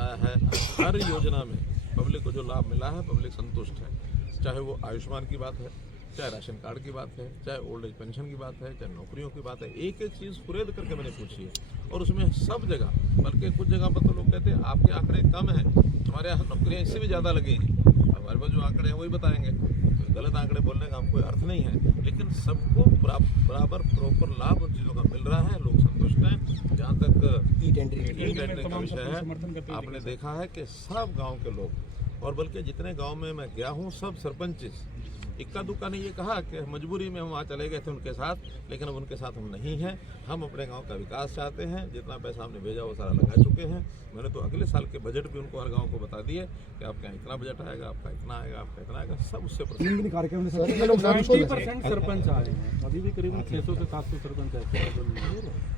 बताया है, हर योजना में पब्लिक को जो लाभ मिला है पब्लिक संतुष्ट है। चाहे वो आयुष्मान की बात है, चाहे राशन कार्ड की बात है, चाहे ओल्ड एज पेंशन की बात है, चाहे नौकरियों की बात है, एक एक चीज़ कुरेद करके मैंने पूछी है। और उसमें सब जगह, बल्कि कुछ जगह पर तो लोग कहते हैं आपके आंकड़े कम हैं, हमारे यहाँ नौकरियाँ इससे भी ज़्यादा लगेंगी। हमारे पास जो आंकड़े हैं वही बताएंगे, गलत आंकड़े बोलने का हमको अर्थ नहीं है, लेकिन सबको बराबर प्रॉपर लाभ उन चीज़ों का मिल रहा है, लोग संतुष्ट हैं। जहाँ तक ई टेंडरिंग का विषय है, आपने देखा है कि सब गाँव के लोग, और बल्कि जितने गांव में मैं गया हूं सब सरपंच इक्का दुक्का ने ये कहा कि मजबूरी में हम वहाँ चले गए थे उनके साथ, लेकिन अब उनके साथ हम नहीं हैं। हम अपने गांव का विकास चाहते हैं, जितना पैसा हमने भेजा वो सारा लगा चुके हैं। मैंने तो अगले साल के बजट भी उनको हर गांव को बता दिए कि आपके यहाँ इतना बजट आएगा, आपका इतना आएगा, आपका इतना आएगा, सब उससे कार्यक्रम में 90% सरपंच आ रहे हैं, अभी भी करीबन 600 से 700 सरपंच है।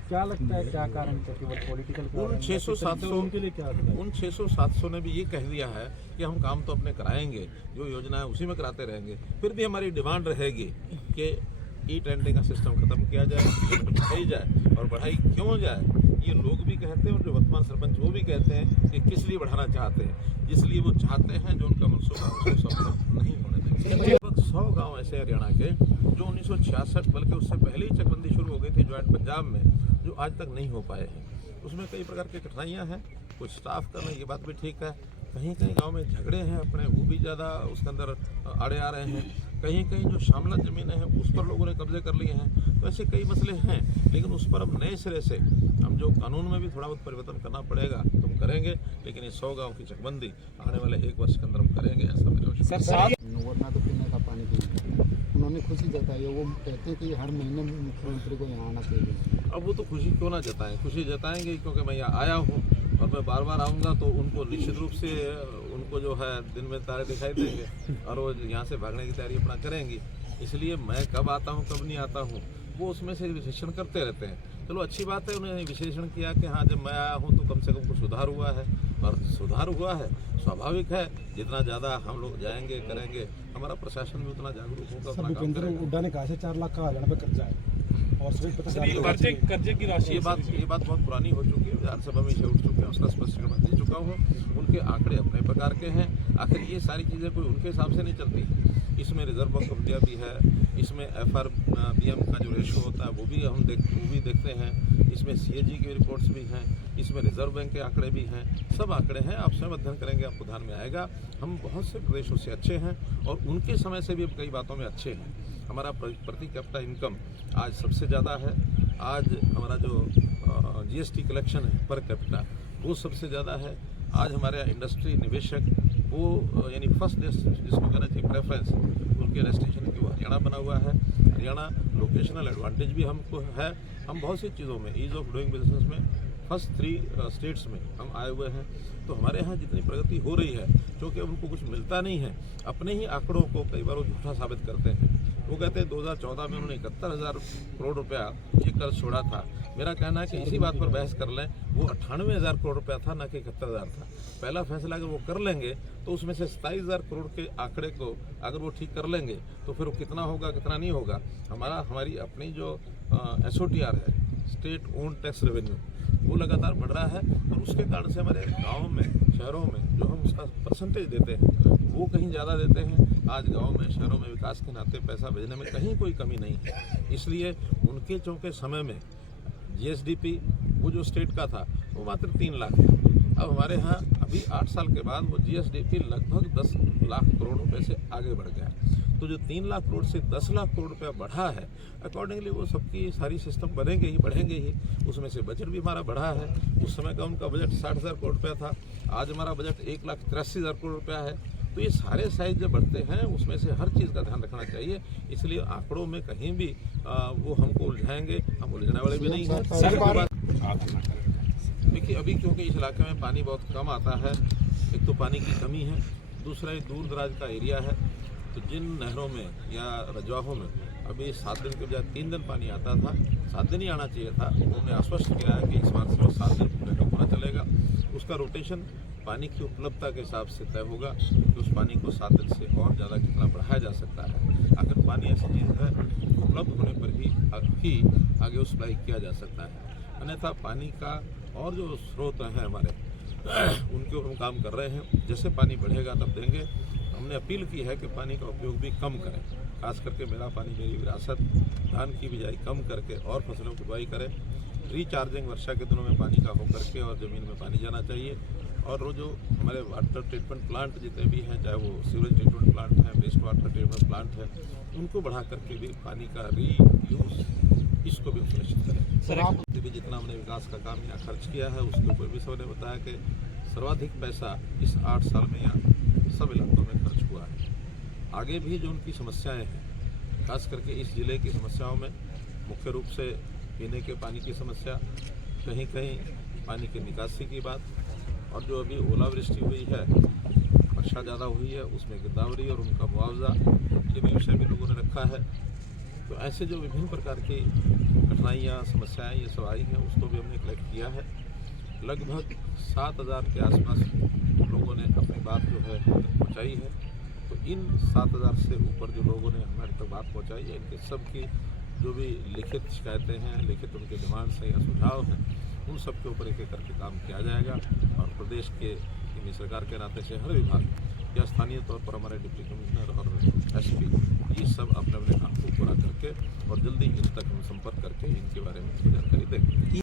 क्या लगता है क्या कारण है, केवल पॉलिटिकल? उन 600-700 उनके लिए क्या उन 600-700 ने भी ये कह दिया है कि हम काम तो अपने कराएंगे, जो योजना है उसी में कराते रहेंगे। फिर भी हमारी डिमांड रहेगी कि ई टेंडरिंग का सिस्टम खत्म किया जाए, बढ़ाई जाए। और बढ़ाई क्यों जाए ये लोग भी कहते हैं, और जो वर्तमान सरपंच वो भी कहते हैं कि किस लिए बढ़ाना चाहते हैं, जिसलिए वो चाहते हैं जो उनका मनसूबा उसको सफल नहीं होने देंगे। लगभग 100 गाँव ऐसे हरियाणा के जो 1966 बल्कि उससे पहले ही चकबंदी शुरू हो गई थी ज्वाइंट पंजाब में, जो आज तक नहीं हो पाए हैं। उसमें कई प्रकार की कठिनाइयाँ हैं, कुछ स्टाफ करना, ये बात भी ठीक है। कहीं कहीं गांव में झगड़े हैं अपने, वो भी ज़्यादा उसके अंदर आड़े आ रहे हैं। कहीं कहीं जो शामला ज़मीनें हैं उस पर लोगों ने कब्जे कर लिए हैं। तो ऐसे कई मसले हैं, लेकिन उस पर अब नए सिरे से हम जो कानून में भी थोड़ा बहुत परिवर्तन करना पड़ेगा तो हम करेंगे। लेकिन ये 100 गाँव की चकबंदी आने वाले 1 वर्ष के अंदर हम करेंगे, ऐसा मेरा विश्वास। वरना तो पीने का पानी पीने उन्होंने खुशी जताई है। वो कहते हैं कि हर महीने मुख्यमंत्री को यहाँ आना चाहिए। अब वो तो खुशी क्यों ना जताएं, खुशी जताएंगे क्योंकि मैं यहाँ आया हूँ और मैं बार बार आऊँगा तो उनको निश्चित रूप से उनको जो है दिन में तारे दिखाई देंगे और वो यहाँ से भागने की तैयारी अपना करेंगी। इसलिए मैं कब आता हूँ कब नहीं आता हूँ वो उसमें से विश्लेषण करते रहते हैं। चलो अच्छी बात है, उन्होंने विश्लेषण किया कि हाँ जब मैं आया हूँ तो कम से कम कुछ सुधार हुआ है, और सुधार हुआ है स्वाभाविक है। जितना ज़्यादा हम लोग जाएंगे करेंगे, हमारा प्रशासन भी उतना जागरूक होगा, अपना काम करेगा। हुड्डा ने कहा 4 लाख का हरियाणा पे कर्जा है और कर्जे की राशि। ये बात बहुत पुरानी हो चुकी है, विधानसभा में इसे उठ चुके हैं, उसका स्पष्टीकरण दे चुका हूँ। उनके आंकड़े अपने प्रकार के हैं। आखिर ये सारी चीज़ें कोई उनके हिसाब से नहीं चलती। इसमें रिजर्व बैंक ऑफ इंडिया भी है, इसमें FRBM का जो रेशो होता है वो भी देखते हैं, इसमें CAG की रिपोर्ट्स भी हैं, इसमें रिजर्व बैंक के आंकड़े भी हैं। सब आंकड़े हैं, आप स्वयं अध्ययन करेंगे आपको ध्यान में आएगा। हम बहुत से प्रदेशों से अच्छे हैं और उनके समय से भी अब कई बातों में अच्छे हैं। हमारा प्रति कैपिटा इनकम आज सबसे ज़्यादा है। आज हमारा जो GST कलेक्शन है पर कैपिटा वो सबसे ज़्यादा है। आज हमारे यहाँ इंडस्ट्री निवेशक वो यानी फर्स्ट जिसको कहना चाहिए प्रेफरेंस, उनके डेस्टिनेशन की वो हरियाणा बना हुआ है। हरियाणा लोकेशनल एडवांटेज भी हमको है। हम बहुत सी चीज़ों में ईज़ ऑफ डूइंग बिजनेस में फर्स्ट 3 स्टेट्स में हम आए हुए हैं। तो हमारे यहाँ जितनी प्रगति हो रही है, क्योंकि उनको कुछ मिलता नहीं है, अपने ही आंकड़ों को कई बार वो झूठा साबित करते हैं। वो कहते हैं 2014 में उन्होंने 71,000 करोड़ रुपया ये कर्ज छोड़ा था। मेरा कहना है कि इसी बात पर बहस कर लें, वो 98,000 करोड़ रुपया था, ना कि 71,000 था। पहला फैसला अगर वो कर लेंगे तो उसमें से 27,000 करोड़ के आंकड़े को अगर वो ठीक कर लेंगे तो फिर वो कितना होगा कितना नहीं होगा। हमारी अपनी जो SOTR है, स्टेट ओन टैक्स रेवेन्यू, वो लगातार बढ़ रहा है और उसके कारण से हमारे गाँव में शहरों में जो हम उसका परसेंटेज देते हैं वो कहीं ज़्यादा देते हैं। आज गांव में शहरों में विकास के नाते पैसा भेजने में कहीं कोई कमी नहीं है। इसलिए उनके चौके समय में GSDP वो जो स्टेट का था वो मात्र 3 लाख था। अब हमारे यहाँ अभी 8 साल के बाद वो GSDP लगभग 10 लाख करोड़ रुपए से आगे बढ़ गया। तो जो 3 लाख करोड़ से 10 लाख करोड़ रुपया बढ़ा है, अकॉर्डिंगली वो सबकी सारी सिस्टम बढ़ेंगे ही। उसमें से बजट भी हमारा बढ़ा है। उस समय का उनका बजट 60,000 करोड़ रुपया था, आज हमारा बजट 1,83,000 करोड़ रुपया है। तो ये सारे साइज जब बढ़ते हैं उसमें से हर चीज़ का ध्यान रखना चाहिए। इसलिए आंकड़ों में कहीं भी वो हमको उलझाएंगे, हम उलझने वाले भी नहीं हैं। देखिए अभी क्योंकि इस इलाके में पानी बहुत कम आता है, एक तो पानी की कमी है, दूसरा एक दूर दराज का एरिया है। तो जिन नहरों में या रजवाहों में अभी 7 दिन के बजाय 3 दिन पानी आता था, 7 दिन ही आना चाहिए था, उन्होंने आश्वस्त किया है कि इस बार से 7 दिन पूरे का पूरा चलेगा। उसका रोटेशन पानी की उपलब्धता के हिसाब से तय होगा कि उस पानी को 7 दिन से और ज़्यादा कितना बढ़ाया जा सकता है। अगर पानी ऐसी चीज़ है उपलब्ध होने पर ही आगे उस सप्लाई किया जा सकता है। अन्यथा पानी का और जो स्रोत हैं हमारे उनके ऊपर हम काम कर रहे हैं। जैसे पानी बढ़ेगा तब देंगे। हमने अपील की है कि पानी का उपयोग भी कम करें, खास करके मेरा पानी मेरी विरासत, धान की बिजाई कम करके और फसलों की बुआई करें। रिचार्जिंग वर्षा के दिनों में पानी का होकर के और ज़मीन में पानी जाना चाहिए। और वो जो हमारे वाटर ट्रीटमेंट प्लांट जितने भी हैं, चाहे वो सीवरेज ट्रीटमेंट प्लांट हैं, वेस्ट वाटर ट्रीटमेंट प्लांट है, उनको बढ़ा करके भी पानी का रीयूज इसको भी सुनिश्चित करें। सर आप भी जितना हमने विकास का काम यहाँ खर्च किया है उसके ऊपर भी सबने बताया कि सर्वाधिक पैसा इस 8 साल में यहाँ सब इलाकों में खर्च हुआ है। आगे भी जो उनकी समस्याएं हैं, खास करके इस जिले की समस्याओं में मुख्य रूप से पीने के पानी की समस्या, कहीं कहीं पानी की निकासी की बात, और जो अभी ओलावृष्टि हुई है, वर्षा ज़्यादा हुई है, उसमें गिरदावरी और उनका मुआवजा, ये भी विषय भी लोगों ने रखा है। तो ऐसे जो विभिन्न प्रकार की कठिनाइयाँ, समस्याएं ये सब आई हैं, उसको भी हमने कलेक्ट किया है। लगभग 7,000 के आसपास लोगों ने अपनी बात जो है पहुँचाई है। तो इन 7,000 से ऊपर जो लोगों ने हमारे तक बात पहुँचाई है, इनके सब की जो भी लिखित शिकायतें हैं, लिखित उनके डिमांड्स हैं या सुझाव हैं, उन सब के ऊपर एक एक करके काम किया जाएगा। और प्रदेश के सरकार के नाते से हर विभाग या स्थानीय तौर पर हमारे डिप्टी कमिश्नर और SP ये सब अपने अपने काम को पूरा करके और जल्दी इन तक हम संपर्क करके इनके बारे में जानकारी देंगे।